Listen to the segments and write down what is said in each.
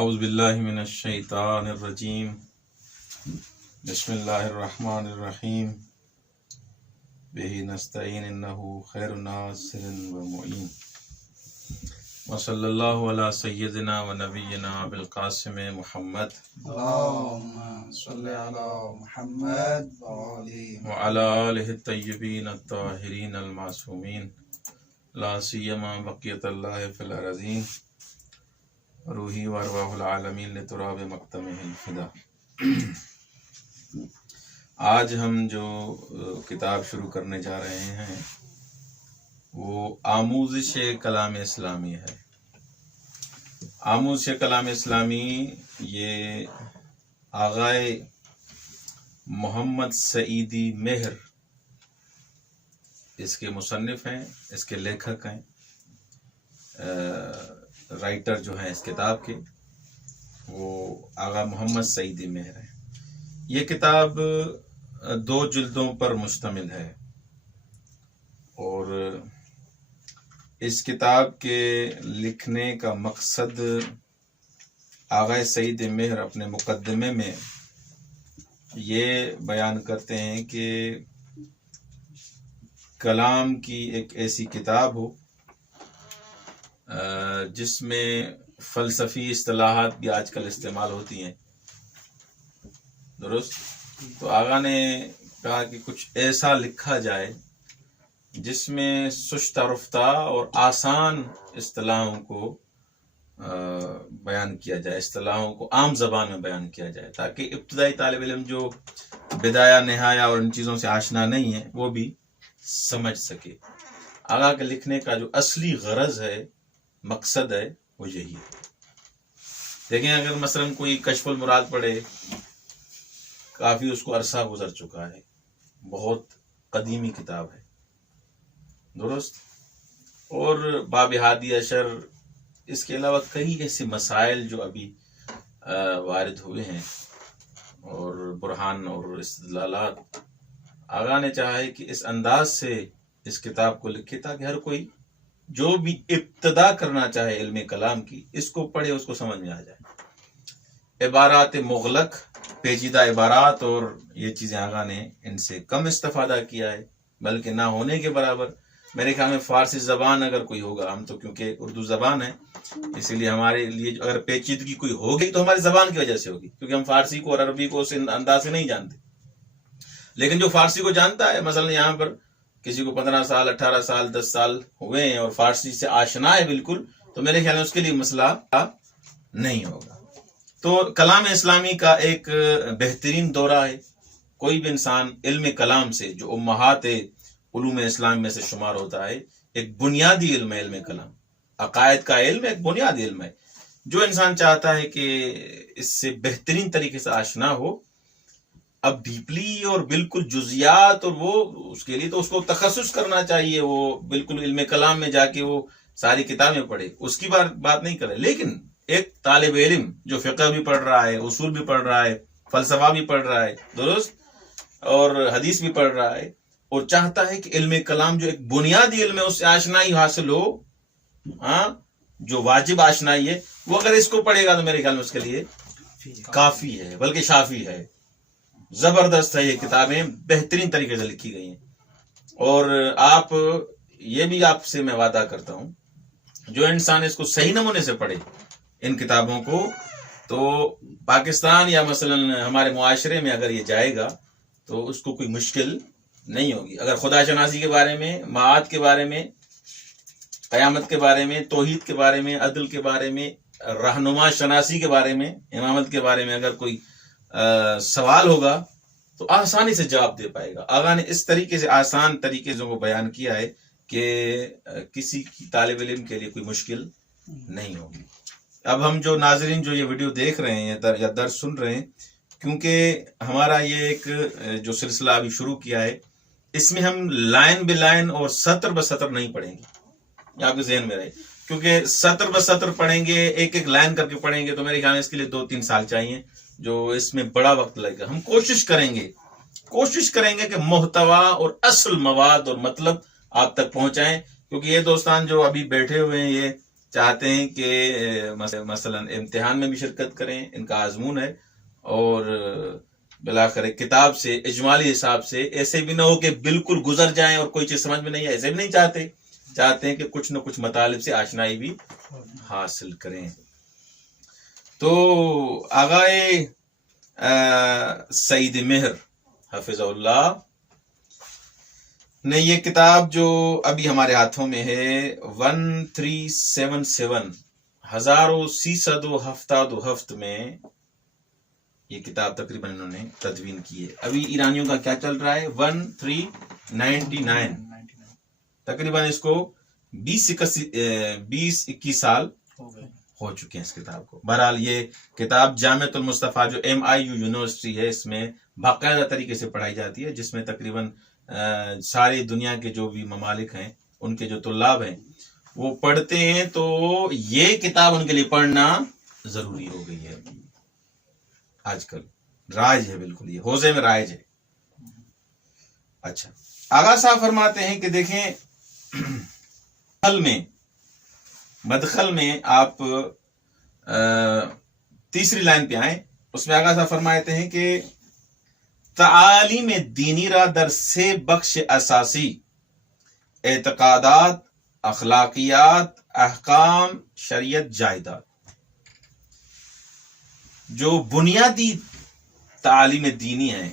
اعوذ باللہ من الشیطان الرجیم بسم اللہ الرحمن الرحیم بہ نستعین انہ خیر ناصر و معین وصلی اللہ علی سیدنا و نبینا بالقاسم محمد اللہم صلی علی محمد وعلی آلہ الطیبین الطاہرین المعصومین لا سیما بقیت اللہ فی الارضین روحی و ارواح العالمین لتراب مقتمہ الفدا۔ آج ہم جو کتاب شروع کرنے جا رہے ہیں وہ آموزش کلام اسلامی ہے۔ آموزش کلام اسلامی یہ آغائے محمد سعیدی مہر اس کے مصنف ہیں، اس کے لیکھک ہیں، رائٹر جو ہیں اس کتاب کے، وہ آغا محمد سعیدی مہر ہیں۔ یہ کتاب 2 جلدوں پر مشتمل ہے اور اس کتاب کے لکھنے کا مقصد آغا سعید مہر اپنے مقدمے میں یہ بیان کرتے ہیں کہ کلام کی ایک ایسی کتاب ہو جس میں فلسفی اصطلاحات بھی آج کل استعمال ہوتی ہیں، درست؟ تو آغا نے کہا کہ کچھ ایسا لکھا جائے جس میں سستہ رفتہ اور آسان اصطلاحوں کو بیان کیا جائے، اصطلاحوں کو عام زبان میں بیان کیا جائے، تاکہ ابتدائی طالب علم جو بدایہ نہایہ اور ان چیزوں سے آشنا نہیں ہے وہ بھی سمجھ سکے۔ آغا کے لکھنے کا جو اصلی غرض ہے، مقصد ہے، وہ یہی ہے۔ دیکھیں، اگر مثلا کوئی کشف المراد پڑھے، کافی اس کو عرصہ گزر چکا ہے، بہت قدیمی کتاب ہے، درست؟ اور باب ہادی اشر، اس کے علاوہ کئی ایسے مسائل جو ابھی وارد ہوئے ہیں اور برہان اور استدلالات، آغا نے چاہا ہے کہ اس انداز سے اس کتاب کو لکھے تاکہ ہر کوئی جو بھی ابتدا کرنا چاہے علم کلام کی، اس کو پڑھے، اس کو سمجھ میں آ جائے۔ عبارات مغلق، پیچیدہ عبارات اور یہ چیزیں آغا نے ان سے کم استفادہ کیا ہے، بلکہ نہ ہونے کے برابر۔ میرے خیال میں فارسی زبان اگر کوئی ہوگا، ہم تو کیونکہ اردو زبان ہے، اسی لیے ہمارے لیے اگر پیچیدگی کوئی ہوگی تو ہماری زبان کی وجہ سے ہوگی، کیونکہ ہم فارسی کو اور عربی کو اس انداز سے نہیں جانتے۔ لیکن جو فارسی کو جانتا ہے، مثلا یہاں پر کسی کو 15 سال 18 سال 10 سال ہوئے ہیں اور فارسی سے آشنا ہے بالکل، تو میرے خیال میں اس کے لیے مسئلہ نہیں ہوگا۔ تو کلام اسلامی کا ایک بہترین دورہ ہے۔ کوئی بھی انسان علم کلام سے، جو امہات علوم اسلام میں سے شمار ہوتا ہے، ایک بنیادی علم ہے، علم کلام عقائد کا علم ایک بنیادی علم ہے۔ جو انسان چاہتا ہے کہ اس سے بہترین طریقے سے آشنا ہو، اب ڈیپلی اور بالکل جزیات، اور وہ اس کے لیے تو اس کو تخصص کرنا چاہیے، وہ بالکل علم کلام میں جا کے وہ ساری کتابیں پڑھے، اس کی بات نہیں کرے۔ لیکن ایک طالب علم جو فقہ بھی پڑھ رہا ہے، اصول بھی پڑھ رہا ہے، فلسفہ بھی پڑھ رہا ہے، درست، اور حدیث بھی پڑھ رہا ہے، اور چاہتا ہے کہ علم کلام جو ایک بنیادی علم ہے اس سے آشنائی حاصل ہو، ہاں، جو واجب آشنائی ہے، وہ اگر اس کو پڑھے گا تو میرے خیال میں اس کے لیے کافی ہے، بلکہ شافی ہے۔ زبردست ہے، یہ کتابیں بہترین طریقے سے لکھی گئی ہیں۔ اور یہ بھی آپ سے میں وعدہ کرتا ہوں، جو انسان اس کو صحیح نمونے سے پڑھے، ان کتابوں کو، تو پاکستان یا مثلا ہمارے معاشرے میں اگر یہ جائے گا تو اس کو کوئی مشکل نہیں ہوگی۔ اگر خدا شناسی کے بارے میں، معاد کے بارے میں، قیامت کے بارے میں، توحید کے بارے میں، عدل کے بارے میں، رہنما شناسی کے بارے میں، امامت کے بارے میں اگر کوئی سوال ہوگا تو آسانی سے جواب دے پائے گا۔ آغا نے اس طریقے سے آسان طریقے سے وہ بیان کیا ہے کہ کسی کی طالب علم کے لیے کوئی مشکل نہیں ہوگی۔ اب ہم جو ناظرین جو یہ ویڈیو دیکھ رہے ہیں یا درس سن رہے ہیں، کیونکہ ہمارا یہ ایک جو سلسلہ ابھی شروع کیا ہے، اس میں ہم لائن بہ لائن اور سطر بہ سطر نہیں پڑھیں گے، یہ آپ کے ذہن میں رہے، کیونکہ سطر بہ سطر پڑھیں گے، ایک ایک لائن کر کے پڑھیں گے تو میرے خیال میں اس کے لیے 2-3 سال چاہیے، جو اس میں بڑا وقت لگے گا۔ ہم کوشش کریں گے کہ محتوا اور اصل مواد اور مطلب آپ تک پہنچائیں، کیونکہ یہ دوستان جو ابھی بیٹھے ہوئے ہیں، یہ چاہتے ہیں کہ مثلا امتحان میں بھی شرکت کریں، ان کا آزمون ہے، اور بالآخر کتاب سے اجمالی حساب سے ایسے بھی نہ ہو کہ بالکل گزر جائیں اور کوئی چیز سمجھ میں نہیں ہے، ایسے بھی نہیں چاہتے ہیں کہ کچھ نہ کچھ مطالب سے آشنائی بھی حاصل کریں۔ تو آغائے سعید مہر حفظ اللہ نے یہ کتاب جو ابھی ہمارے ہاتھوں میں ہے 1377 ہزاروں سیصد و ہفتاد و ہفت میں یہ کتاب تقریباً انہوں نے تدوین کی ہے۔ ابھی ایرانیوں کا کیا چل رہا ہے 1399، تقریباً اس کو 20-21 سال ہو چکے ہیں اس کتاب کو۔ بہرحال یہ کتاب جامعۃ المصطفیٰ جو MIU یونیورسٹی ہے اس میں باقاعدہ طریقے سے پڑھائی جاتی ہے، جس میں تقریباً ساری دنیا کے جو بھی ممالک ہیں ان کے جو طلاب ہیں وہ پڑھتے ہیں، تو یہ کتاب ان کے لیے پڑھنا ضروری ہو گئی ہے۔ آج کل رائج ہے، بالکل یہ حوزے میں رائج ہے۔ اچھا، آغا صاحب فرماتے ہیں کہ دیکھیں مدخل میں آپ تیسری لائن پہ آئیں، اس میں آغا صاحب فرماتے ہیں کہ تعالیم دینی را در سے بخش اساسی اعتقادات، اخلاقیات، احکام، شریعت، جائیداد، جو بنیادی تعلیم دینی ہے،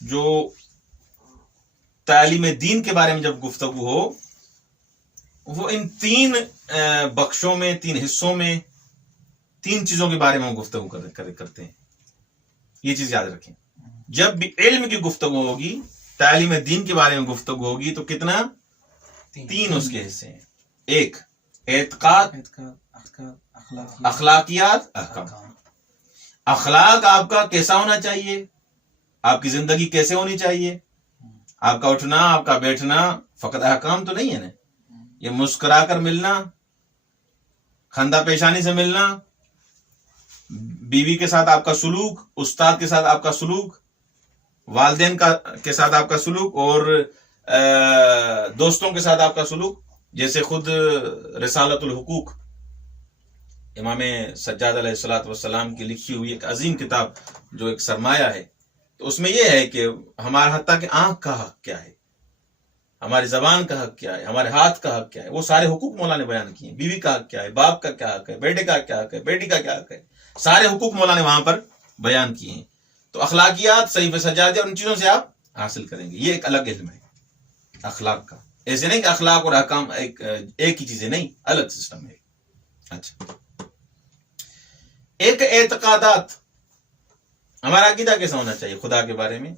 جو تعلیم دین کے بارے میں جب گفتگو ہو وہ ان 3 بخشوں میں، 3 حصوں میں، 3 چیزوں کے بارے میں ہم گفتگو کرتے ہیں۔ یہ چیز یاد رکھیں، جب بھی علم کی گفتگو ہوگی، تعلیم دین کے بارے میں گفتگو ہوگی تو کتنا 3 اس کے حصے ہیں۔ ایک اعتقاد، اخلاقیات، احکام۔ اخلاق آپ کا کیسا ہونا چاہیے، آپ کی زندگی کیسے ہونی چاہیے، آپ کا اٹھنا، آپ کا بیٹھنا فقط احکام تو نہیں ہے نا، یہ مسکرا کر ملنا، خندہ پیشانی سے ملنا، بیوی کے ساتھ آپ کا سلوک، استاد کے ساتھ آپ کا سلوک، والدین کے ساتھ آپ کا سلوک، اور دوستوں کے ساتھ آپ کا سلوک، جیسے خود رسالت الحقوق امام سجاد علیہ الصلوۃ والسلام کی لکھی ہوئی ایک عظیم کتاب جو ایک سرمایہ ہے، تو اس میں یہ ہے کہ ہمارا حتیٰ کہ آنکھ کا حق کیا ہے، ہماری زبان کا حق کیا ہے، ہمارے ہاتھ کا حق کیا ہے، وہ سارے حقوق مولا نے بیان کیے ہیں۔ بیوی کا حق کیا ہے، باپ کا کیا حق ہے، بیٹے کا کیا حق ہے، بیٹی کا کیا حق ہے، سارے حقوق مولا نے وہاں پر بیان کیے ہیں۔ تو اخلاقیات، صحیفہ سجادے اور ان چیزوں سے آپ حاصل کریں گے، یہ ایک الگ علم ہے اخلاق کا۔ ایسے نہیں کہ اخلاق اور احکام ایک ہی چیزیں، نہیں، الگ سسٹم ہے۔ اچھا، ایک اعتقادات، ہمارا عقیدہ کیسا ہونا چاہیے خدا کے بارے میں،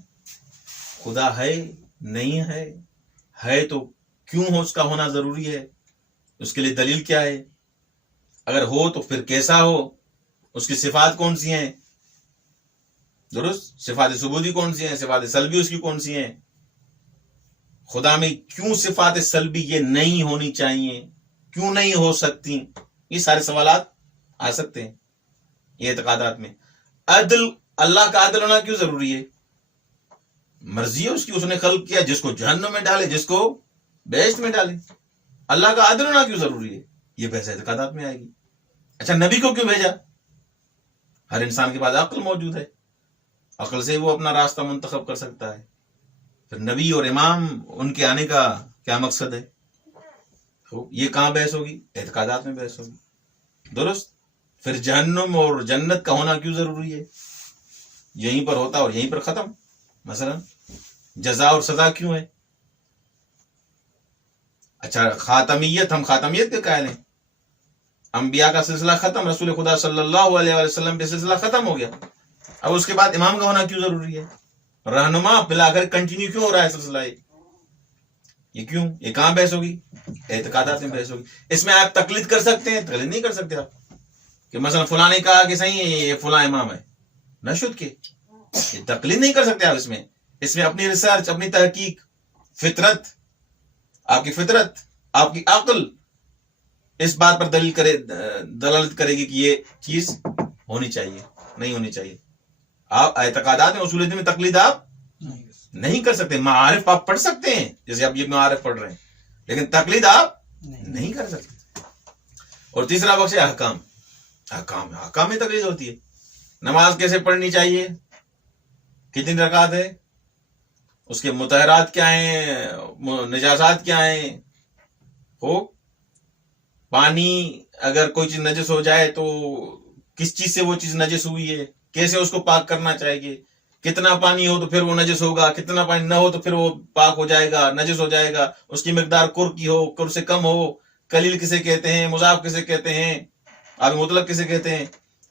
خدا ہے، نہیں ہے تو کیوں ہو، اس کا ہونا ضروری ہے، اس کے لیے دلیل کیا ہے، اگر ہو تو پھر کیسا ہو، اس کی صفات کون سی ہیں، درست، صفات ثبوتی کون سی ہیں، صفات سلبی اس کی کون سی ہیں، خدا میں کیوں صفات سلبی یہ نہیں ہونی چاہیے، کیوں نہیں ہو سکتی، یہ سارے سوالات آ سکتے ہیں یہ اعتقادات میں۔ عدل، اللہ کا عدل ہونا کیوں ضروری ہے، مرضی ہے اس کی، اس نے خلق کیا، جس کو جہنم میں ڈالے، جس کو بہشت میں ڈالے، اللہ کا عدل ہونا کیوں ضروری ہے، یہ بحث اعتقادات میں آئے گی۔ اچھا، نبی کو کیوں بھیجا، ہر انسان کے پاس عقل موجود ہے، عقل سے وہ اپنا راستہ منتخب کر سکتا ہے، پھر نبی اور امام ان کے آنے کا کیا مقصد ہے، یہ کہاں بحث ہوگی، اعتقادات میں بحث ہوگی، درست۔ پھر جہنم اور جنت کا ہونا کیوں ضروری ہے، یہیں پر ہوتا اور یہیں پر ختم، مثلا جزا اور سزا کیوں ہے۔ اچھا، خاتمیت، ہم خاتمیت کے قائل ہیں، انبیاء کا سلسلہ ختم، رسول خدا صلی اللہ علیہ وسلم پہ سلسلہ ختم ہو گیا، اب اس کے بعد امام کا ہونا کیوں ضروری ہے، رہنما بلا کر کنٹینیو کیوں ہو رہا ہے سلسلہ، یہ کیوں، یہ کہاں بحث ہوگی، اعتقادات میں بحث ہوگی۔ اس میں آپ تقلید کر سکتے ہیں، تقلید نہیں کر سکتے آپ، کہ مثلا فلاں نے کہا کہ صحیح ہے یہ فلاں امام ہے، نشد کے، یہ تقلید نہیں کر سکتے آپ اس میں اپنی ریسرچ، اپنی تحقیق، فطرت، آپ کی فطرت، آپ کی عقل اس بات پر دلالت کرے گی کہ یہ چیز ہونی چاہیے، نہیں ہونی چاہیے۔ آپ اعتقادات میں، اصول دین میں تقلید آپ نہیں کر سکتے، معارف آپ پڑھ سکتے ہیں، جیسے آپ یہ معارف پڑھ رہے ہیں، لیکن تقلید آپ نہیں کر سکتے۔ اور تیسرا بخش ہے احکام. احکام میں تقریر ہوتی ہے. نماز کیسے پڑھنی چاہیے, کتنی رکعت ہے, اس کے مطہرات کیا ہیں, نجاسات کیا ہیں, ہو پانی اگر کوئی چیز نجس ہو جائے تو کس چیز سے وہ چیز نجس ہوئی ہے, کیسے اس کو پاک کرنا چاہیے, کتنا پانی ہو تو پھر وہ نجس ہوگا, کتنا پانی نہ ہو تو پھر وہ پاک ہو جائے گا, نجس ہو جائے گا, اس کی مقدار کر کی ہو, کر سے کم ہو, قلیل کسے کہتے ہیں, مضاف کسے کہتے ہیں, آب مطلق کسے کہتے ہیں,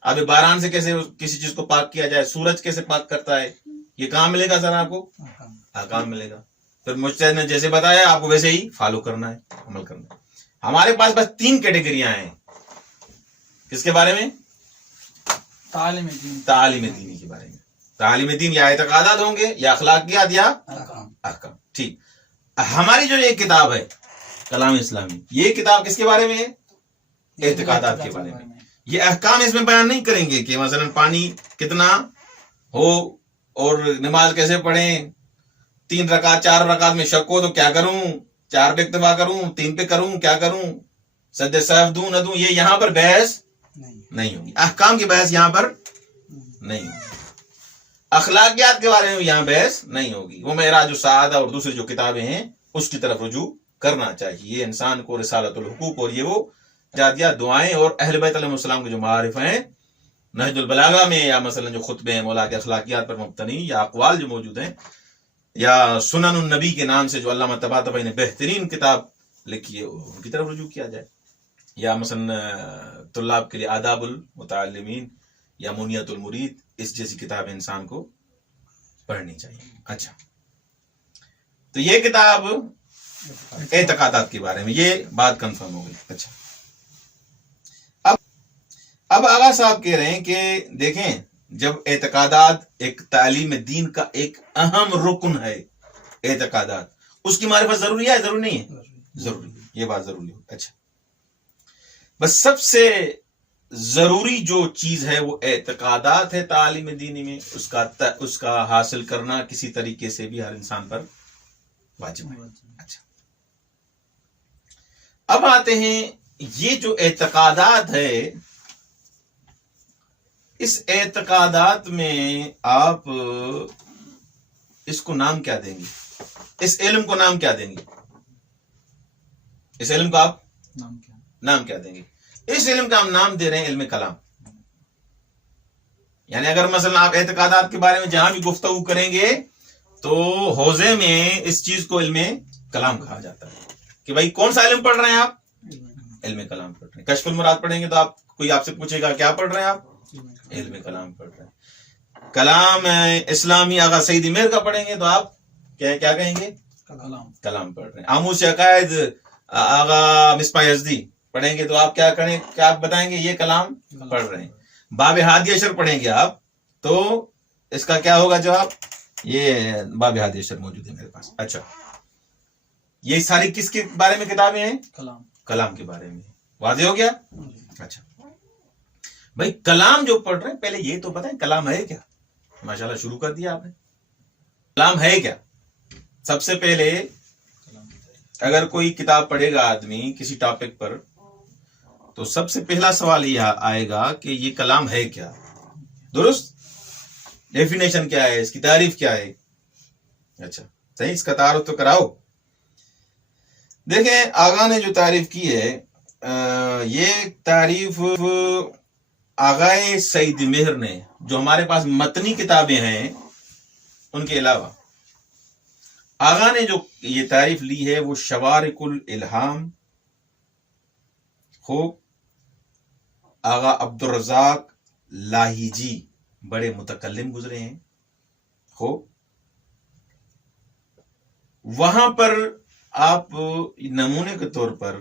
آب باران سے کیسے کسی چیز کو پاک کیا جائے, سورج کیسے پاک کرتا ہے, یہ کہاں ملے گا سر آپ کو, احکام ملے گا. پھر مجتہد نے جیسے بتایا آپ کو ویسے ہی فالو کرنا ہے, عمل کرنا ہے. ہمارے پاس بس 3 کیٹیگریاں ہیں. کس کے بارے میں؟ تعلیم دین. تعلیم دینی کے بارے میں. تعلیم دین یا اعتقادات ہوں گے یا اخلاقیات یا احکام. ٹھیک. ہماری جو یہ کتاب ہے کلام اسلامی, یہ کتاب کس کے بارے میں ہے؟ اعتقادات کے بارے میں. یہ احکام اس میں بیان نہیں کریں گے کہ مثلا پانی کتنا ہو اور نماز کیسے پڑھیں, 3 رکعت 4 رکعت میں شک ہو تو کیا کروں, 4 پہ اکتفا کروں, 3 پہ کروں, کیا کروں, سجدہ سہو دوں نہ دوں, یہ یہاں پر بحث نہیں ہوگی. احکام کی بحث یہاں پر نہیں ہوگی. اخلاقیات کے بارے میں یہاں بحث نہیں ہوگی. وہ معراج السعادہ اور دوسری جو کتابیں ہیں اس کی طرف رجوع کرنا چاہیے. یہ انسان کو رسالت الحقوق اور یہ وہ جادیات دعائیں اور اہل بیت علیہ السلام کے جو معارف ہیں نہج البلاغہ میں, یا مثلا جو خطبے ہیں مولا کے اخلاقیات پر مبتنی, یا اقوال جو موجود ہیں, یا سنن النبی کے نام سے جو علامہ طباطبائی نے بہترین کتاب لکھی ہے ان کی طرف رجوع کیا جائے, یا مثلا طلاب کے لیے آداب المتعلمین یا منیت المرید, اس جیسی کتابیں انسان کو پڑھنی چاہیے. اچھا, تو یہ کتاب اعتقادات کے بارے میں, یہ بات کنفرم ہو گئی. اچھا, اب آغا صاحب کہہ رہے ہیں کہ دیکھیں جب اعتقادات ایک تعلیم دین کا ایک اہم رکن ہے, اعتقادات, اس کی معرفت ضروری ہے, ضروری نہیں ہے, ضروری ہے, یہ بات ضروری ہے. اچھا, بس سب سے ضروری جو چیز ہے وہ اعتقادات ہے تعلیم دینی میں, اس کا حاصل کرنا کسی طریقے سے بھی ہر انسان پر واجب ہے. اچھا, اب آتے ہیں یہ جو اعتقادات ہے, اس اعتقادات میں آپ اس کو نام کیا دیں گے, اس علم کو نام کیا دیں گے, اس علم کو آپ نام کیا دیں گے؟ اس علم کا ہم نام دے رہے ہیں علم کلام. یعنی اگر مثلا آپ اعتقادات کے بارے میں جہاں بھی گفتگو کریں گے تو حوزے میں اس چیز کو علم کلام کہا جاتا ہے کہ بھائی کون سا علم پڑھ رہے ہیں آپ, علم کلام پڑھ رہے ہیں. کشف المراد پڑھیں گے تو آپ کوئی آپ سے پوچھے گا کیا پڑھ رہے ہیں آپ, علم کلام پڑھ رہے ہیں. کلام اسلامی آغا سعید میر کا پڑھیں گے تو آپ کیا کہیں گے, کلام پڑھ رہے ہیں. آموز عقائد آغا مصباح یزدی پڑھیں گے تو آپ کیا کریں, کیا آپ بتائیں گے یہ کلام پڑھ رہے ہیں. باب ہادی اشر پڑھیں گے آپ تو اس کا کیا ہوگا جواب, یہ باب ہادی اشر موجود ہے میرے پاس. اچھا, یہ ساری کس کے بارے میں کتابیں ہیں, کلام کے بارے میں. واضح ہو گیا. اچھا بھائی, کلام جو پڑھ رہے ہیں پہلے یہ تو بتائیں کلام ہے کیا. ماشاءاللہ شروع کر دیا آپ نے. کلام ہے کیا؟ سب سے پہلے اگر کوئی کتاب پڑھے گا آدمی کسی ٹاپک پر تو سب سے پہلا سوال یہ آئے گا کہ یہ کلام ہے کیا. درست, ڈیفینیشن کیا ہے, اس کی تعریف کیا ہے. اچھا صحیح, اس کا تعارف تو کراؤ. دیکھیں آغا نے جو تعریف کی ہے, یہ تعریف آغائے سعید مہر نے, جو ہمارے پاس متنی کتابیں ہیں ان کے علاوہ آغا نے جو یہ تعریف لی ہے وہ شوارق الالہام ہو. آغا عبدالرزاق لاہیجی بڑے متکلم گزرے ہیں ہو, وہاں پر آپ نمونے کے طور پر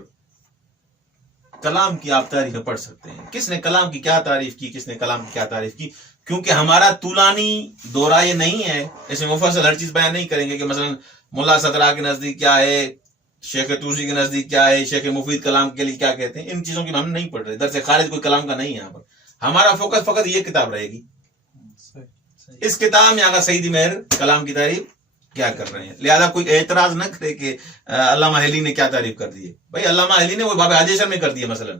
کلام کی آپ تعریف پڑھ سکتے ہیں. کس نے کلام کی کیا تعریف کی, کس نے کلام کی کیا تعریف کی, کیونکہ ہمارا طولانی دورہ یہ نہیں ہے, اس میں مفصل ہر چیز بیان نہیں کریں گے کہ مثلا ملا صدرا کے نزدیک کیا ہے, شیخ توسی کے نزدیک کیا ہے, شیخ مفید کلام کے لیے کیا کہتے ہیں. ان چیزوں کی ہم نہیں پڑھ رہے, درس خارج کوئی کلام کا نہیں ہے. یہاں پر ہمارا فوکس فقط یہ کتاب رہے گی. اس کتاب میں آغا سعید مہر کلام کی تعریف کیا کر رہے ہیں. لہذا کوئی اعتراض نہ کرے کہ علامہ اہلی نے کیا تعریف کر دی ہے. بھائی علامہ اہلی نے وہ باب حدیث میں کر دی ہے مثلا,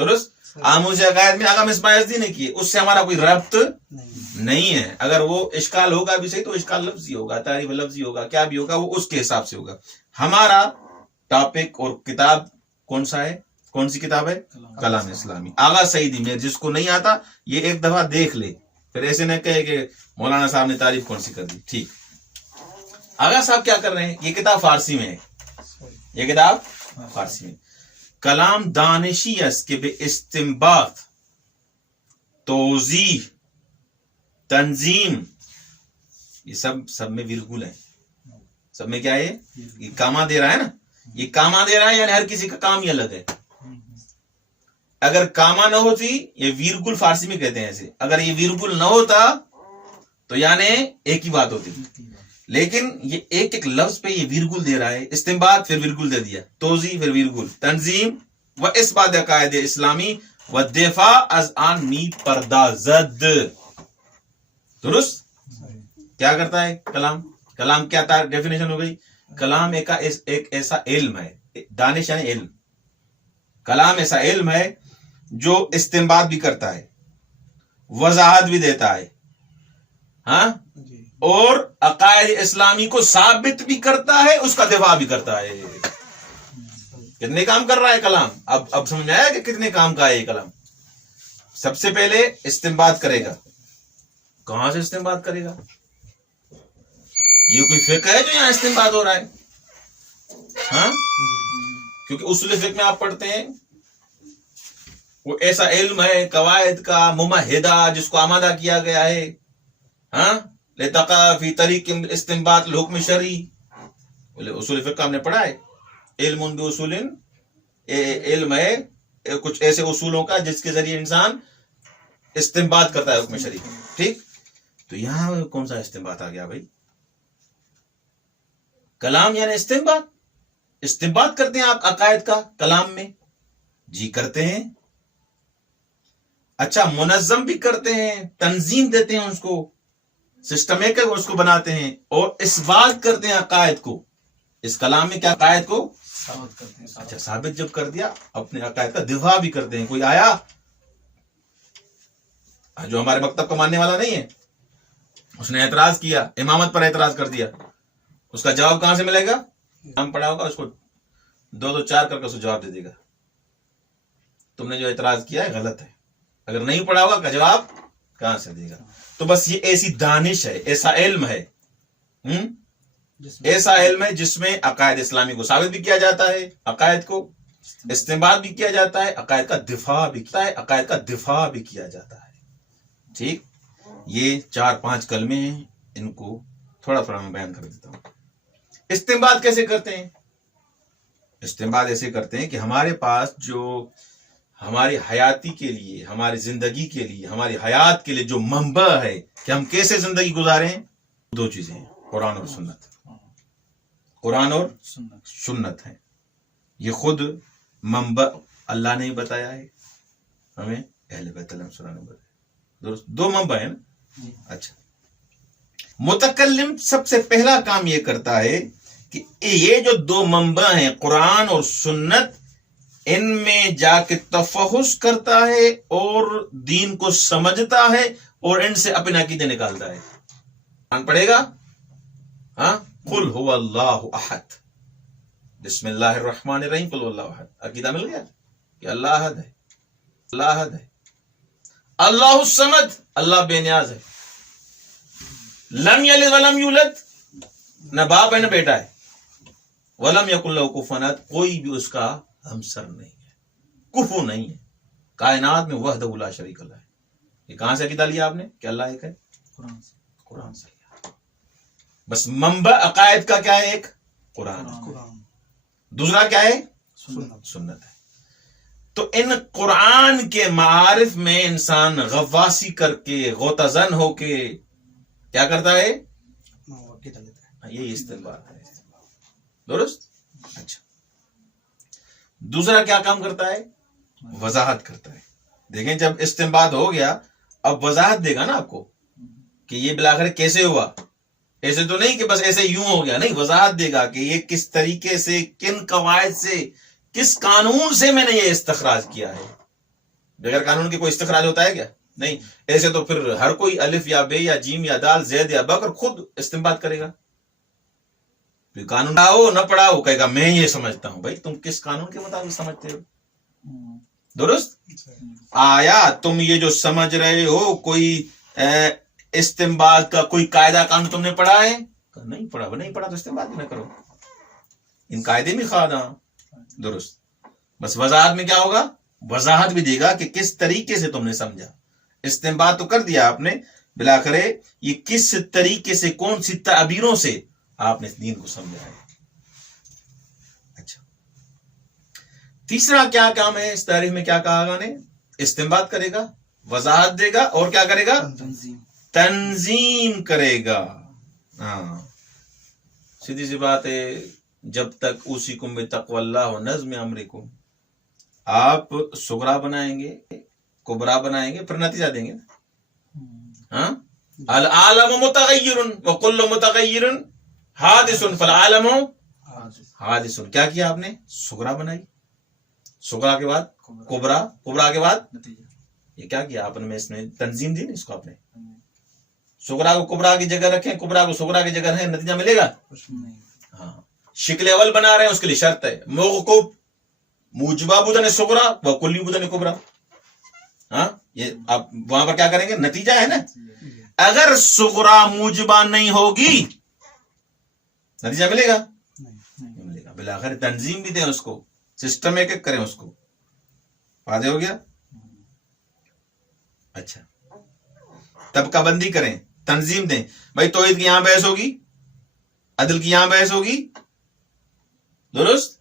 درست. آموز عقائد میں آغا مصباح ازدی نے کیے، اس سے ہمارا کوئی ربط نہیں ہے. اگر وہ اشکال ہوگا بھی صحیح تو اشکال لفظی ہوگا، تعریف لفظی ہوگا، کیا بھی ہوگا وہ اس کے حساب سے ہوگا. ہمارا ٹاپک اور کتاب کون سا ہے؟ کون سی کتاب ہے؟ کلام اسلامی. آغا سعیدی میں جس کو نہیں آتا یہ ایک دفعہ دیکھ لے، پھر ایسے نہ کہے کہ مولانا صاحب نے تعریف کون سی کر دی. ٹھیک. آغا صاحب کیا کر رہے ہیں؟ یہ کتاب فارسی میں ہے، یہ کتاب فارسی میں. کلام دانشی است که به استنباط، توضیح، تنظیم، یہ سب میں ویرگول ہے. سب میں کیا ہے؟ یہ کاما دے رہا ہے نا، یہ کاما دے رہا ہے، یعنی ہر کسی کا کام ہی الگ ہے. اگر کاما نہ ہوتی، یہ ویرگل فارسی میں کہتے ہیں ایسے، اگر یہ ویرگل نہ ہوتا تو یعنی ایک ہی بات ہوتی. لیکن یہ ایک ایک لفظ پہ یہ ویرگل دے رہا ہے. استنباط پھر ویرگل دے دیا، توضیح پھر ویرگل، تنظیم و اثبات عقائد اسلامی و دفاع از آن می پردازد. درست. کیا کرتا ہے کلام؟ کلام کیا ڈیفینیشن ہو گئی؟ کلام ایک ایسا علم ہے، دانش یعنی علم. کلام ایسا علم ہے جو استنباط بھی کرتا ہے، وضاحت بھی دیتا ہے، ہاں، اور عقائد اسلامی کو ثابت بھی کرتا ہے، اس کا دفاع بھی کرتا ہے. کتنے کام کر رہا ہے کلام؟ اب سمجھ میں آیا کہ کتنے کام کا ہے یہ کلام. سب سے پہلے استنباط کرے گا. کہاں سے استنباط کرے گا؟ یہ کوئی فقہ ہے جو یہاں استنباط ہو رہا ہے؟ ہاں، کیونکہ اصول فقہ میں آپ پڑھتے ہیں وہ ایسا علم ہے قواعد کا ممہدہ جس کو آمادہ کیا گیا ہے، ہاں، لتقا فی طریق استنباط الحکم شرعی. اصول فقہ ہم نے پڑھا ہے، علم باصول، علم ہے کچھ ایسے اصولوں کا جس کے ذریعے انسان استنباط کرتا ہے حکم شرعی. ٹھیک. تو یہاں کون سا استنباط آ گیا بھائی؟ کلام یعنی استنباط. استنباط کرتے ہیں آپ عقائد کا کلام میں؟ جی کرتے ہیں. اچھا، منظم بھی کرتے ہیں، تنظیم دیتے ہیں، اس کو سسٹمیٹک اس کو بناتے ہیں، اور اس بات کرتے ہیں عقائد کو. اس کلام میں کیا عقائد کو ثابت کرتے ہیں. اچھا ثابت جب کر دیا، اپنے عقائد کا دفاع بھی کرتے ہیں. کوئی آیا جو ہمارے مکتب کا ماننے والا نہیں ہے، اس نے اعتراض کیا، امامت پر اعتراض کر دیا، اس کا جواب کہاں سے ملے گا؟ ہم پڑھا ہوگا، اس کو 2-4 کر کے اس کو جواب دے دے گا. تم نے جو اعتراض کیا ہے غلط ہے. اگر نہیں پڑھا ہوگا کا جواب کہاں سے دے گا؟ تو بس یہ ایسی دانش ہے، ایسا علم ہے، ایسا علم ہے جس میں عقائد اسلامی کو ثابت بھی کیا جاتا ہے، عقائد کو استنباط بھی کیا جاتا ہے، عقائد کا دفاع بھی کیا ہے، عقائد کا دفاع بھی کیا جاتا ہے. ٹھیک. یہ 4-5 کلمے ہیں، ان کو تھوڑا تھوڑا میں بیان کر دیتا ہوں. استنباط کیسے کرتے ہیں؟ استنباط ایسے کرتے ہیں کہ ہمارے پاس جو ہماری حیاتی کے لیے، ہماری زندگی کے لیے، ہماری حیات کے لیے جو منبع ہے کہ ہم کیسے زندگی گزاریں، 2 چیزیں ہیں، قرآن اور سنت. قرآن اور سنت ہے. یہ خود منبع اللہ نے بتایا ہے ہمیں، اہل بیت علیہ السلام نے بتایا. درست. 2 منبع ہیں نا. اچھا، متکلم سب سے پہلا کام یہ کرتا ہے کہ یہ جو 2 منبع ہیں قرآن اور سنت، ان میں جا کے تفحص کرتا ہے اور دین کو سمجھتا ہے اور ان سے اپنے عقیدے نکالتا ہے. قرآن پڑھے گا، ہاں، قل هو اللہ احد، بسم اللہ الرحمن الرحیم، قل هو اللہ احد. عقیدہ مل گیا کہ اللہ احد ہے، اللہ احد ہے. اللہ الصمد، اللہ بے نیاز ہے. لم یلد ولم یولد، نہ باپ ہے نہ بیٹا ہے. ولم یکن لہ کفوا احد، کوئی بھی اس کا ہمسر نہیں ہے، کفو نہیں ہے. کائنات میں وحدہ لا شریک اللہ ہے. یہ کہاں سے عقیدہ لیا آپ نے کہ اللہ ایک ہے؟ قرآن سے. بس منبع عقائد کا کیا ہے؟ ایک قرآن، دوسرا کیا ہے؟ سنت ہے. تو ان قرآن کے معارف میں انسان غواصی کر کے، غوطہ زن ہو کے کیا کرتا ہے؟ یہی استنباط ہے. درست. اچھا، دوسرا کیا کام کرتا ہے؟ وضاحت کرتا ہے. دیکھیں جب استنباط ہو گیا، اب وضاحت دے گا نا آپ کو کہ یہ بالآخر کیسے ہوا. ایسے تو نہیں کہ بس ایسے یوں ہو گیا، نہیں، وضاحت دے گا کہ یہ کس طریقے سے، کن قواعد سے، کس قانون سے میں نے یہ استخراج کیا ہے. بغیر قانون کے کوئی استخراج ہوتا ہے کیا؟ نہیں. ایسے تو پھر ہر کوئی الف یا بے یا جیم یا دال زید یا بکر خود استنباط کرے گا. قانون پڑھاؤ نہ پڑھاؤ کہے گا میں یہ سمجھتا ہوں. بھائی تم کس قانون کے مطابق سمجھتے ہو؟ درست. آیا تم یہ جو سمجھ رہے ہو کوئی استنباط کا کوئی قاعدہ قانون تم نے پڑھا ہے؟ نہیں پڑھا. نہیں پڑھا تو استنباط بھی نہ کرو. ان قاعدے میں خواہ. درست. بس وضاحت میں کیا ہوگا؟ وضاحت بھی دے گا کہ کس طریقے سے تم نے سمجھا. استنباط تو کر دیا آپ نے بالآخر یہ کس طریقے سے کون سی تعبیروں سے آپ نے دین کو سمجھا ہے. اچھا تیسرا کیا کام ہے اس تعریف میں؟ کیا کہا آگا نے؟ استنباط کرے گا, وضاحت دے گا اور کیا کرے گا؟ تنظیم کرے گا. ہاں سیدھی سی بات ہے. جب تک اوصیکم بتقوی اللہ و نظم امرکم آپ صغرا بنائیں گے کبرا بنائیں گے پھر نتیجہ دیں گے. ہاں العالم متغیر وکل متغیر حادث فالعالم حادث. کیا کیا آپ نے؟ صغرا بنائی, صغرا کے بعد کبرا, کبرا کے بعد یہ کیا کیا آپ نے؟ اس میں تنظیم دی نا اس کو. آپ نے صغرا کو کبرا کی جگہ رکھیں, کبرا کو صغرا کی جگہ رکھیں, نتیجہ ملے گا؟ ہاں شکل اول بنا رہے ہیں اس کے لیے شرط ہے موقوف موجبہ بدن صغرا و کلی بدن کبرا. ہاں یہ آپ وہاں پر کیا کریں گے؟ نتیجہ ہے نا. اگر صغرا موجبہ نہیں ہوگی نتیجہ ملے گا؟ نہیں ملے گا. بالآخر تنظیم بھی دیں اس کو, سسٹم ایک ایک کریں اس کو. واضح ہو گیا؟ اچھا طبقہ بندی کریں, تنظیم دیں. بھائی توحید کی یہاں بحث ہوگی, عدل کی یہاں بحث ہوگی, درست,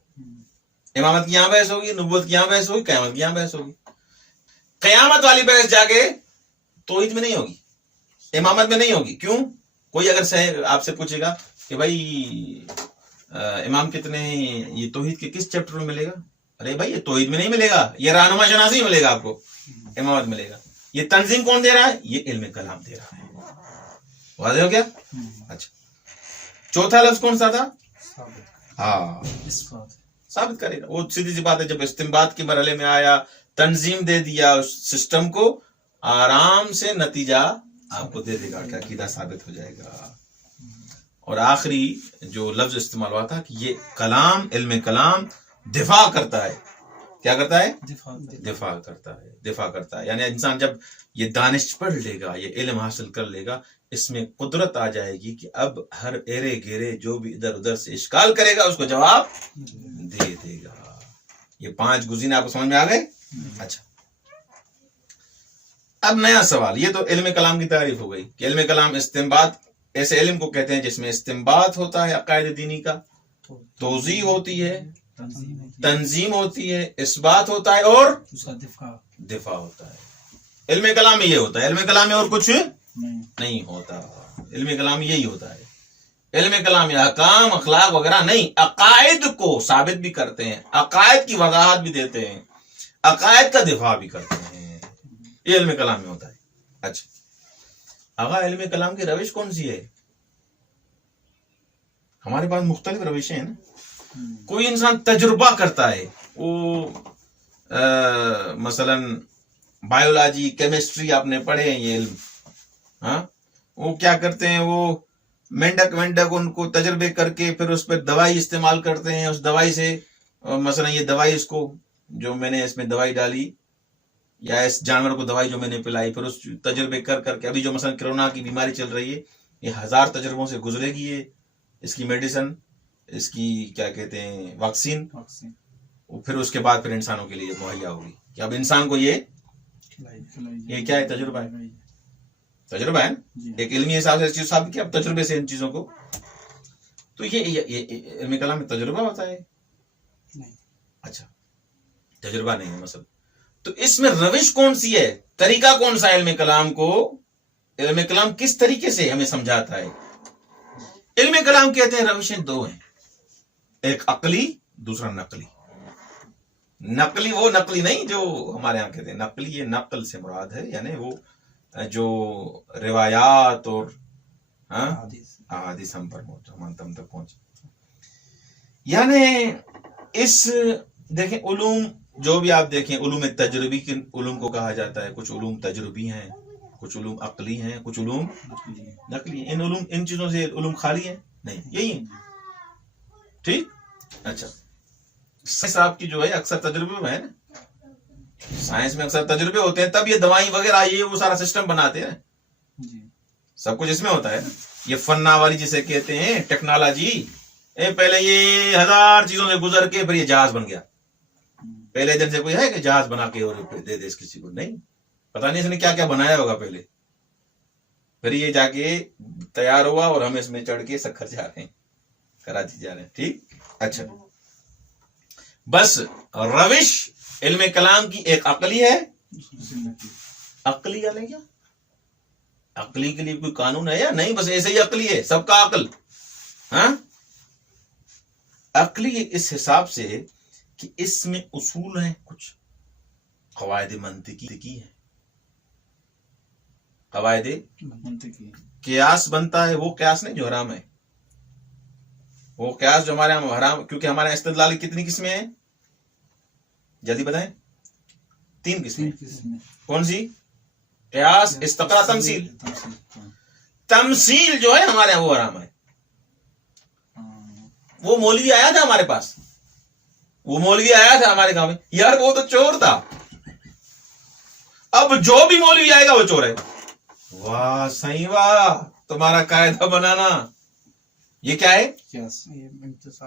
امامت کی یہاں بحث ہوگی, نبوت کی یہاں بحث ہوگی, قیامت کی یہاں بحث ہوگی. قیامت والی بحث جا کے توحید میں نہیں ہوگی, امامت میں نہیں ہوگی. کیوں؟ کوئی اگر آپ سے پوچھے گا کہ بھائی امام کتنے ہیں, یہ توحید کے کس چیپٹر میں ملے گا؟ ارے بھائی یہ توحید میں نہیں ملے گا, یہ رہنما شناسی ملے گا آپ کو, امامت ملے گا. یہ تنظیم کون دے رہا ہے؟ یہ علم کلام دے رہا ہے. واضح ہو گیا؟ اچھا چوتھا لفظ کون سا تھا؟ ہاں ثابت کرے گا. وہ سیدھی سی بات ہے, جب استنباط کے مرحلے میں آیا, تنظیم دے دیا اس سسٹم کو, آرام سے نتیجہ آپ کو دے دے گا کہ عقیدہ ثابت ہو جائے گا. اور آخری جو لفظ استعمال ہوا تھا کہ یہ کلام, علم کلام دفاع کرتا ہے. کیا کرتا ہے؟ دفاع کرتا ہے. دفاع کرتا ہے یعنی انسان جب یہ دانش پڑھ لے گا, یہ علم حاصل کر لے گا, اس میں قدرت آ جائے گی کہ اب ہر ایرے گیرے جو بھی ادھر ادھر سے اشکال کرے گا اس کو جواب دے دے گا. یہ 5 گزینے آپ کو سمجھ میں آ گئے؟ اچھا اب نیا سوال. یہ تو علم کلام کی تعریف ہو گئی کہ علم کلام استنباط ایسے علم کو کہتے ہیں جس میں استنباط ہوتا ہے عقائد دینی کا, توضیح ہوتی ہے, تنظیم ہوتی ہے, اثبات ہوتا ہے اور دفاع ہوتا ہے. علم کلام میں یہ ہوتا ہے. علم کلام میں اور کچھ نہیں ہوتا. علم کلام یہی ہوتا ہے. علم کلام یا احکام اخلاق وغیرہ نہیں, عقائد کو ثابت بھی کرتے ہیں, عقائد کی وضاحت بھی دیتے ہیں, عقائد کا دفاع بھی کرتے ہیں. یہ علم کلام میں ہوتا ہے. اچھا آغا علم کلام کی روش کون سی ہے؟ ہمارے پاس مختلف روشیں ہیں نا. کوئی انسان تجربہ کرتا ہے, وہ مثلا بایولوجی کیمسٹری آپ نے پڑھے ہیں یہ علم, ہاں وہ کیا کرتے ہیں, وہ مینڈک ان کو تجربے کر کے پھر اس پہ دوائی استعمال کرتے ہیں. اس دوائی سے مثلا یہ دوائی اس کو جو میں نے اس میں دوائی ڈالی یا اس جانور کو دوائی جو میں نے پلائی, پھر اس تجربے کر کر کے ابھی جو مثلا کرونا کی بیماری چل رہی ہے یہ 1000 تجربوں سے گزرے گی. یہ اس کی میڈیسن, اس کی کیا کہتے ہیں ویکسین, پھر اس کے بعد پھر انسانوں کے لیے مہیا ہوگی کہ اب انسان کو یہ کیا ہے؟ تجربہ ہے. تجربہ ہے ایک علمی حساب سے اس چیز ثابت کیا, اب تجربے سے ان چیزوں کو, تو یہ علم کلام میں تجربہ ہوتا ہے. اچھا تجربہ نہیں ہے مثلا, تو اس میں روش کون سی ہے, طریقہ کون سا علم کلام کو, علم کلام کس طریقے سے ہمیں سمجھاتا ہے؟ علم کلام کہتے ہیں روشیں 2 ہیں, ایک عقلی دوسرا نقلی. نقلی وہ نقلی نہیں جو ہمارے یہاں کہتے ہیں نقلی, یہ نقل سے مراد ہے یعنی وہ جو روایات اور احادیث ہم پر ہم تک پہنچے. یعنی اس دیکھیں علوم جو بھی آپ دیکھیں علوم تجربی کے علوم کو کہا جاتا ہے، کچھ علوم تجربی ہیں، کچھ علوم عقلی ہیں، کچھ علوم نقلی ہیں. ان چیزوں سے علوم خالی ہیں نہیں، یہی ہیں. ٹھیک. اچھا، سائنس آپ کی جو ہے اکثر تجربے میں ہے نا، سائنس میں اکثر تجربے ہوتے ہیں، تب یہ دوائیں وغیرہ یہ وہ سارا سسٹم بناتے ہیں، سب کچھ اس میں ہوتا ہے نا. یہ فناوری جسے کہتے ہیں، ٹیکنالوجی، پہلے یہ 1000 چیزوں سے گزر کے پھر یہ جہاز بن گیا. پہلے دن سے کوئی ہے کہ جہاز بنا کے اور دے دے کسی کو؟ نہیں، پتہ نہیں اس نے کیا کیا بنایا ہوگا پہلے، پھر یہ جا کے تیار ہوا اور ہم اس میں چڑھ کے سکھر جا رہے ہیں، کراچی جا رہے ہیں. ٹھیک. اچھا، بس روش علم کلام کی ایک عقلی ہے. عقلی یا نہیں، کیا عقلی کے لیے کوئی قانون ہے یا نہیں؟ بس ایسے ہی عقلی ہے، سب کا عقل. ہاں، عقلی اس حساب سے کہ اس میں اصول ہیں، کچھ قواعد منطقی ہیں، قواعد قیاس بنتا ہے. وہ قیاس نہیں جو حرام ہے، وہ قیاس جو ہمارے یہاں حرام، کیونکہ ہمارے یہاں استدلال کتنی قسمیں ہیں؟ جلدی بتائیں. 3 قسمیں. کون سی؟ قیاس، استقراء، تمثیل. تمثیل جو ہے ہمارے یہاں وہ حرام ہے. وہ مولوی آیا تھا ہمارے پاس، وہ مولوی آیا تھا ہمارے گاؤں میں، یار وہ تو چور تھا، اب جو بھی مولوی آئے گا وہ چور ہے. واہ صحیح، واہ تمہارا قاعدہ بنانا. یہ کیا ہے؟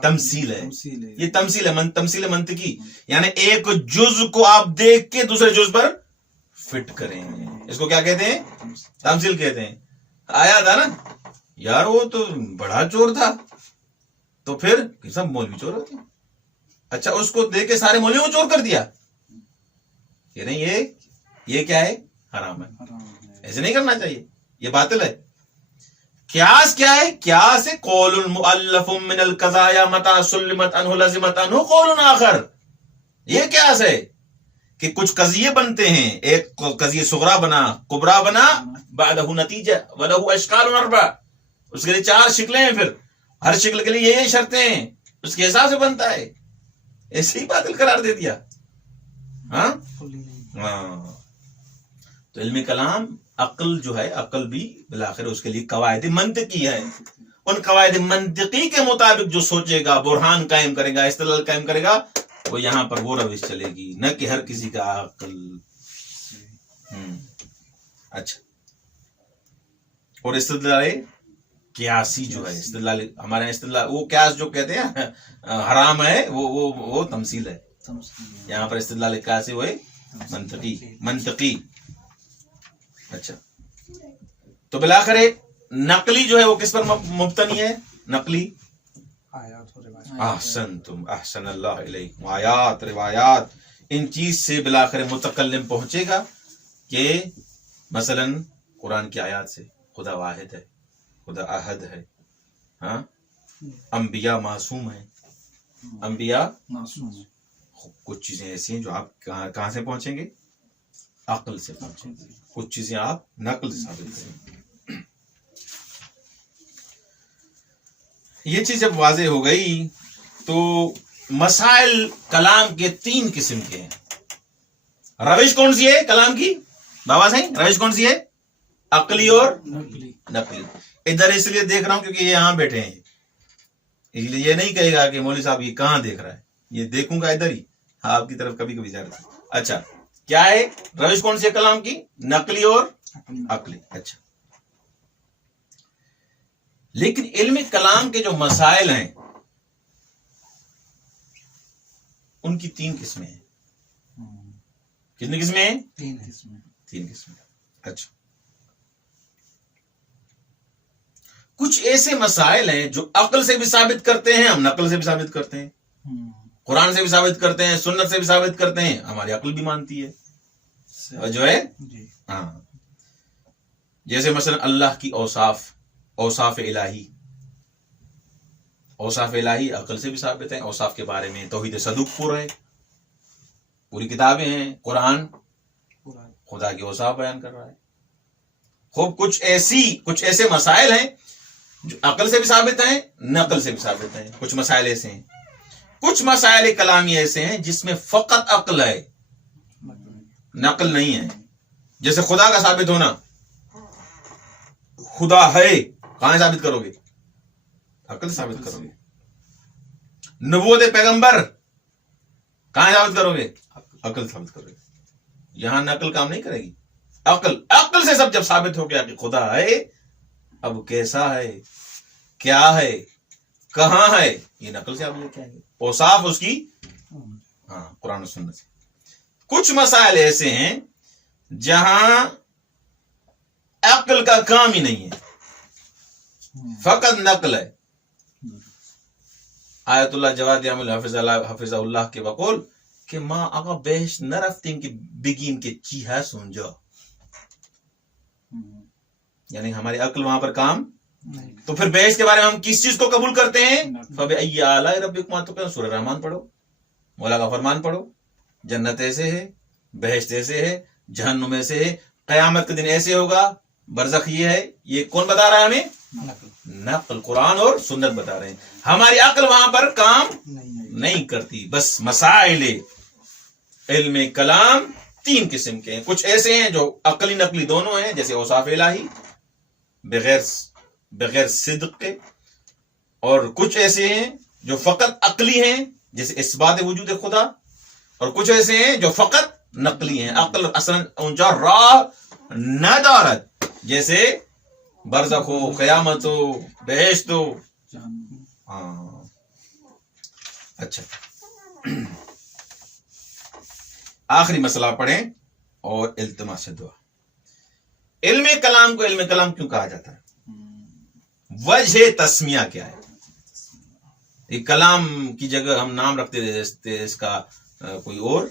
تمثیل ہے. یہ تمثیل ہے، تمثیل منطقی، یعنی ایک جز کو آپ دیکھ کے دوسرے جز پر فٹ کریں، اس کو کیا کہتے ہیں؟ تمثیل کہتے ہیں. آیا تھا نا یار وہ تو بڑا چور تھا، تو پھر سب مولوی چور ہوتے ہیں. اچھا، اس کو دیکھ کے سارے مولویوں کو چور کر دیا؟ یہ نہیں، یہ کیا ہے؟ حرام ہے. ایسے نہیں کرنا چاہیے، یہ باطل ہے. قیاس کیا ہے؟ قیاس ہے قول مؤلف من القضایا متى سلمت عنه لزمت عنه قول آخر. یہ قیاس ہے کہ کچھ قضیے بنتے ہیں، ایک قضیہ صغرا بنا، کبرا بنا، بعدہ نتیجہ وله اشکال اربع، اس کے لیے 4 شکلیں ہیں، پھر ہر شکل کے لیے یہ شرطیں ہیں، اس کے حساب سے بنتا ہے. ایسے ہی باطل قرار دے دیا. ہاں، تو علم کلام عقل جو ہے، عقل بھی بالآخر اس کے لیے قواعد منطقی ہے. ان قواعد منطقی کے مطابق جو سوچے گا، برہان قائم کرے گا، استدلال قائم کرے گا، وہ یہاں پر وہ روش چلے گی، نہ کہ ہر کسی کا عقل. اچھا، اور استدلال قیاسی جو ہے، استدلال ہمارے استدلال، وہ قیاس جو کہتے ہیں حرام ہے، وہ تمثیل ہے. یہاں پر استدلال قیاسی وہ ہے منطقی. اچھا، تو بالآخر نقلی جو ہے وہ کس پر مبتنی ہے؟ نقلی احسن اللہ علیکم، آیات، روایات، ان چیز سے بالآخر متکلم پہنچے گا کہ مثلا قرآن کی آیات سے خدا واحد ہے، خدا احد ہے. ہاں، انبیاء معصوم ہیں، انبیاء کچھ چیزیں ایسی ہیں جو آپ کہاں سے پہنچیں گے؟ عقل سے پہنچیں گے. کچھ چیزیں آپ نقل سے ثابت کریں گے. یہ چیز جب واضح ہو گئی تو مسائل کلام کے 3 قسم کے ہیں. روش کون سی ہے کلام کی؟ بابا صاحب روش کون سی ہے؟ عقلی اور نقلی. ادھر اس لیے دیکھ رہا ہوں کیونکہ یہ یہاں بیٹھے ہیں، اس لیے یہ نہیں کہے گا کہ مولوی صاحب یہ کہاں دیکھ رہا ہے، یہ دیکھوں گا ادھر ہی آپ کی طرف کبھی کبھی جا رہا ہے. اچھا، کیا ہے روش کون سی ہے کلام کی؟ نقلی اور عقلی. اچھا، لیکن علم کلام کے جو مسائل ہیں ان کی 3 قسمیں ہیں. کتنی قسمیں ہیں؟ 3 قسمیں. اچھا، کچھ ایسے مسائل ہیں جو عقل سے بھی ثابت کرتے ہیں، ہم نقل سے بھی ثابت کرتے ہیں، قرآن سے بھی ثابت کرتے ہیں، سنت سے بھی ثابت کرتے ہیں، ہماری عقل بھی مانتی ہے جو ہے. ہاں، جیسے مثلا اللہ کی اوصاف الہی، اوصاف الہی عقل سے بھی ثابت ہیں. اوصاف کے بارے میں توحید صدوق پورا ہے، پوری کتابیں ہیں. قرآن خدا کے اوصاف بیان کر رہا ہے. خوب کچھ ایسے مسائل ہیں جو عقل سے بھی ثابت ہیں، نقل سے بھی ثابت ہیں. کچھ مسائل ایسے ہیں کچھ مسائل کلامی ایسے ہیں جس میں فقط عقل ہے، نقل نہیں ہے. جیسے خدا کا ثابت ہونا، خدا ہے، کہاں ثابت کرو گے؟ عقل سے ثابت کرو گے. نبوت پیغمبر کہاں ثابت کرو گے؟ عقل ثابت کرو گے. یہاں نقل کام نہیں کرے گی، عقل سے سب جب ثابت ہو گیا کہ خدا ہے، اب کیسا ہے، کیا ہے، کہاں ہے، یہ نقل سے آپ لے کے آئیں گے. اوصاف اس کی ہاں قرآن و سنت سے. کچھ مسائل ایسے ہیں جہاں عقل کا کام ہی نہیں ہے، فقط نقل ہے. آیت اللہ جواد عامل حفظ اللہ کے بقول کہ ماں آقا بہش نہ رفتیں کہ بگین کے چیہا سمجھو، یعنی ہماری عقل وہاں پر کام. تو پھر بہش کے بارے میں ہم کس چیز کو قبول کرتے ہیں؟ فَبِأَيِّ آلَاءِ رَبِّكُمَا تُكَذِّبَانِ. سورہ رحمان پڑھو، مولا کا فرمان پڑھو. جنت ایسے ہے، بہشت ایسے ہے، جہنم ایسے ہے، قیامت کے دن ایسے ہوگا، برزخ یہ ہے. یہ کون بتا رہا ہے ہمیں؟ نقل، قرآن اور سنت بتا رہے ہیں. ہماری عقل وہاں پر کام نہیں کرتی. بس مسائل علم کلام تین قسم کے ہیں. کچھ ایسے ہیں جو عقلی نقلی دونوں ہیں، جیسے اوصاف الہی بغیر صدق کے، اور کچھ ایسے ہیں جو فقط عقلی ہیں جیسے اثبات وجود خدا، اور کچھ ایسے ہیں جو فقط نقلی ہیں. عقل اصلا اونچا راہ نہ دارت، جیسے برزخ ہو، قیامت ہو، بہشت ہو. ہاں اچھا، آخری مسئلہ پڑھیں اور التماس دعا. علم کلام کو علم کلام کیوں کہا جاتا ہے؟ وجہ تسمیہ کیا ہے؟ یہ کلام کی جگہ ہم نام رکھتے تھے اس کا کوئی اور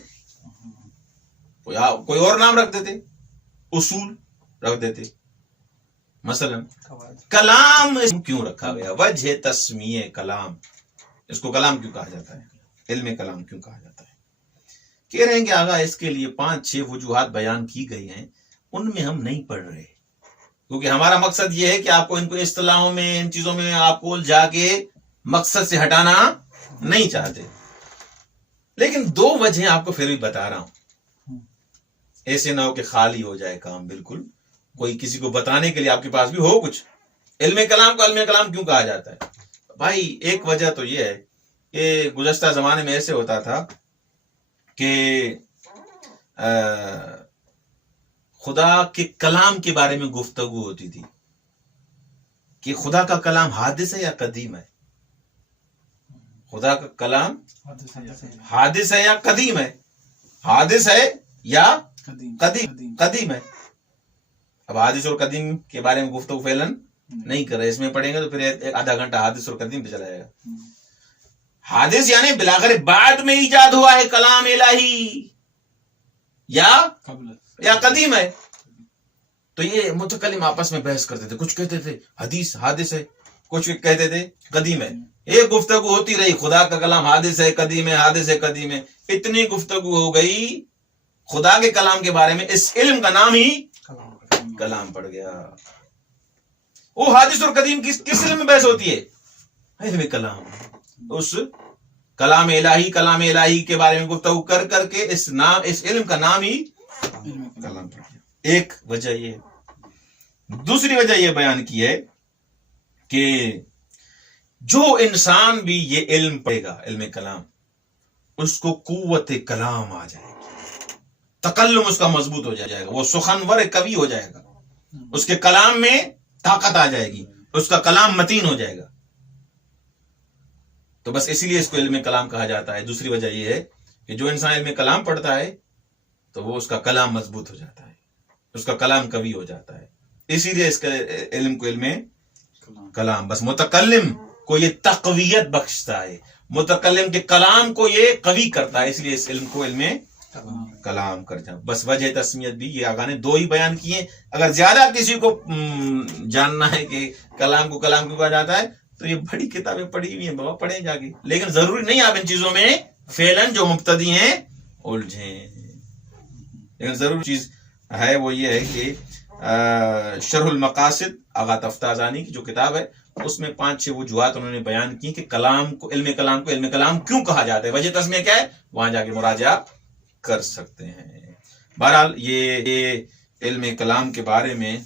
نام رکھتے تھے، اصول رکھتے تھے. مثلا کلام کیوں رکھا گیا؟ وجہ تسمیہ کلام، اس کو کلام کیوں کہا جاتا ہے، علم کلام کیوں کہا جاتا ہے؟ کہہ رہے ہیں کہ آگا اس کے لیے 5-6 وجوہات بیان کی گئی ہیں، ان میں ہم نہیں پڑھ رہے، کیونکہ ہمارا مقصد یہ ہے کہ آپ کو ان کو اصطلاحوں میں، ان چیزوں میں آپ کو جا کے مقصد سے ہٹانا نہیں چاہتے. لیکن 2 وجہیں آپ کو پھر بھی بتا رہا ہوں، ایسے نہ ہو کہ خالی ہو جائے کام بالکل، کوئی کسی کو بتانے کے لیے آپ کے پاس بھی ہو کچھ. علم کلام کو علم کلام کیوں کہا جاتا ہے؟ بھائی ایک وجہ تو یہ ہے کہ گزشتہ زمانے میں ایسے ہوتا تھا کہ خدا کے کلام کے بارے میں گفتگو ہوتی تھی کہ خدا کا کلام حادث ہے یا قدیم ہے، خدا کا کلام حادث ہے یا قدیم ہے، حادث ہے یا قدیم ہے. اب حادث اور قدیم کے بارے میں گفتگو فعلاً نہیں کر رہے، اس میں پڑھیں گے تو پھر ایک آدھا گھنٹہ حادث اور قدیم پہ چلا جائے گا. حادث یعنی بلاخر بعد میں ایجاد ہوا ہے کلام الہی، یا قدیم ہے. تو یہ متکلم آپس میں بحث کرتے تھے، کچھ کہتے تھے حدیث حادث ہے، کچھ کہتے تھے قدیم ہے. ایک گفتگو ہوتی رہی، خدا کا کلام حادث ہے قدیم ہے، حادث ہے قدیم ہے. اتنی گفتگو ہو گئی خدا کے کلام کے بارے میں، اس علم کا نام ہی کلام پڑ گیا. وہ حادث اور قدیم کس علم میں بحث ہوتی ہے؟ علم کلام. اس کلام الہی کے بارے میں گفتگو کر کر کے اس علم کا نام ہی کلام پڑ گیا. ایک وجہ یہ. دوسری وجہ یہ بیان کی ہے کہ جو انسان بھی یہ علم پڑھے گا، علم کلام، اس کو قوت کلام آ جائے گی، تکلم اس کا مضبوط ہو جائے گا، وہ سخنور کوی ہو جائے گا، اس کے کلام میں طاقت آ جائے گی، اس کا کلام متین ہو جائے گا. تو بس اسی لیے اس کو علم کلام کہا جاتا ہے. دوسری وجہ یہ ہے کہ جو انسان علم کلام پڑھتا ہے تو وہ اس کا کلام مضبوط ہو جاتا ہے، اس کا کلام قوی ہو جاتا ہے. اسی لیے اس کا علم کو علم کلام، بس متکلم کو یہ تقویت بخشتا ہے، متکلم کے کلام کو یہ قوی کرتا ہے، اس لیے اس علم کو علم کلام کر جا. بس وجہ تسمیت بھی یہ آگاہ نے 2 ہی بیان کیے. اگر زیادہ کسی کو جاننا ہے کہ کلام کو کلام کیوں کہا جاتا ہے تو یہ بڑی کتابیں پڑھی ہوئی ہیں بابا، پڑھیں جا کے. لیکن ضروری نہیں آپ ان چیزوں میں فعلاً جو مبتدی ہیں الجھیں. لیکن ضرور چیز ہے وہ یہ ہے کہ شرح المقاصد آغا تفتازانی کی جو کتاب ہے اس میں 5-6 وجوہات انہوں نے بیان کی کہ علم کلام کیوں کہا جاتا ہے، وجہ تسمیہ کیا ہے، وہاں جا کے مراجعہ کر سکتے ہیں۔ بہرحال یہ علم کلام کے بارے میں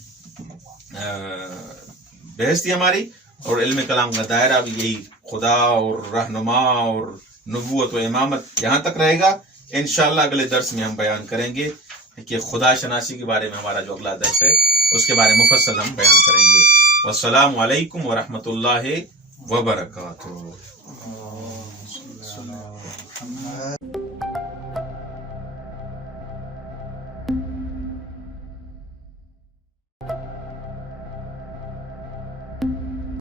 بحث تھی ہماری، اور علم کلام کا دائرہ بھی یہی خدا اور رہنما اور نبوت و امامت یہاں تک رہے گا۔ انشاءاللہ اگلے درس میں ہم بیان کریں گے کہ خدا شناسی کے بارے میں ہمارا جو اگلا درس ہے اس کے بارے میں مفصل ہم بیان کریں گے۔ والسلام علیکم ورحمۃ اللہ وبرکاتہ۔